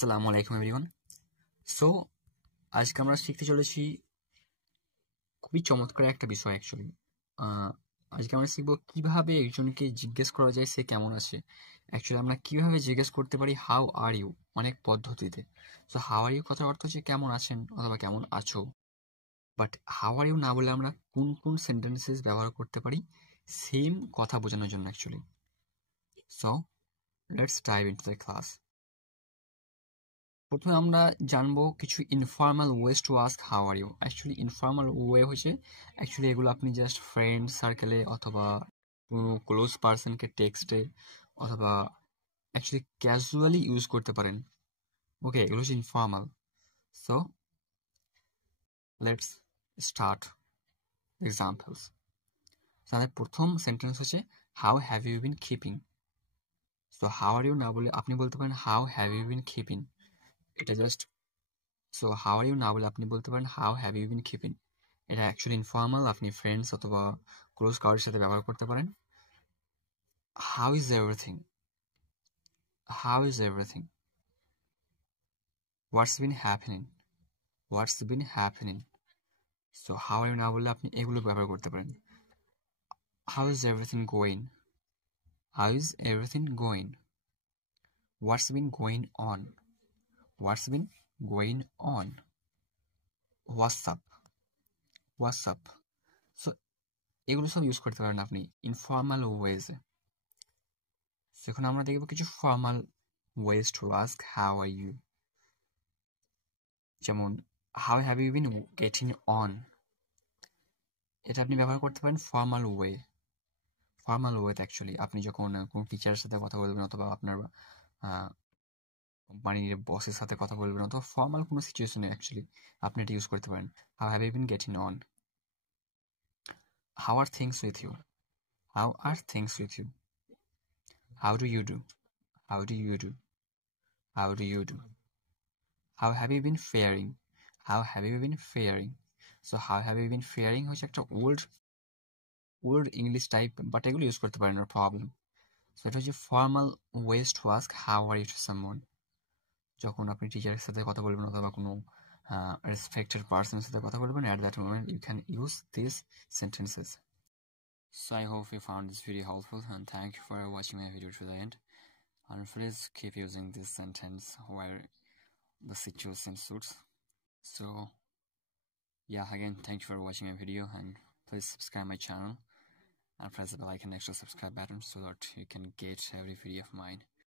আসসালামু আলাইকুম everyone. So আজকে আমরা শিখতে চলেছি খুবই চমৎকার একটা বিষয় অ্যাকচুয়ালি। আজকে আমরা শিখবো কিভাবে একজনকে জিজ্ঞেস করা যায় সে কেমন আছে। অ্যাকচুয়ালি আমরা কিভাবে জিজ্ঞেস করতে পারি হাউ আর ইউ অনেক পদ্ধতিতে। সো হাউ আর ইউ কথার অর্থ হচ্ছে কেমন আছেন অথবা কেমন আছো। বাট হাউ আর ইউ না বলে আমরা কোন কোন সেন্টেন্সেস ব্যবহার করতে পারি সেম কথা বোঝানোর জন্য actually. So let's dive into the class. প্রথমে আমরা জানবো কিছু informal ways to ask how are you. Actually informal way হচ্ছে অ্যাকচুয়ালি এগুলো আপনি জাস্ট ফ্রেন্ড সার্কেলে অথবা কোনো ক্লোজ পার্সনকে টেক্সটে অথবা অ্যাকচুয়ালি ক্যাজুয়ালি ইউজ করতে পারেন। ওকে, এগুলো হচ্ছে informal. So let's start examples. তাহলে প্রথম সেন্টেন্স হচ্ছে how have you been keeping. So how are you না বলে আপনি বলতে পারেন how have you been keeping. এটা just so how are you না বলে আপনি বলতে পারেন how have you been keeping. এটা অ্যাকচুয়ালি ইনফর্মাল, আপনি ফ্রেন্ডস অথবা ক্লোজ কারোর সাথে ব্যবহার করতে পারেন। How is everything, how is everything. What's been happening, what's been happening. So how are you না বললে আপনি এগুলো ব্যবহার করতে পারেন। How is everything going, how is everything going. What's been going on, what's been going on. WhatsApp, WhatsApp. So এগুলো সব ইউজ করতে পারেন আপনি ইনফর্মাল ওয়েজে। এখন আমরা দেখব কিছু formal ways to ask how are you. যেমন how have you been getting on. এটা আপনি ব্যবহার করতে পারেন ফর্মাল ওয়ে। ফর্মাল ওয়েতে অ্যাকচুয়ালি আপনি যখন কোনো টিচারের সাথে কথা বলবেন অথবা আপনার কোম্পানির বসের সাথে কথা বলবেন অথবা ফর্মাল কোনো সিচুয়েশনে অ্যাকচুয়ালি আপনি এটা ইউজ করতে পারেন। How have you been getting on. How are things with you, how are things with you. How do you do, how do you do, how do you do. How have you been faring? How have you been faring? So how have you been faring হচ্ছে একটা old English type, but এগুলো use করতে পারেন, no problem. So এটা হচ্ছে formal ways to ask how are you to someone. যখন আপনি টিচারের সাথে কথা বলবেন অথবা কোনো রেসপেক্টেড পার্সনের সাথে কথা বলবেন, at that moment you can use these sentences. So I hope you found this video helpful and thank you for watching my video to the end. And please keep using this sentence where the situation suits. So yeah, again, thank you for watching my video and please subscribe my channel and press the bell icon next to the subscribe button so that you can get every video of mine.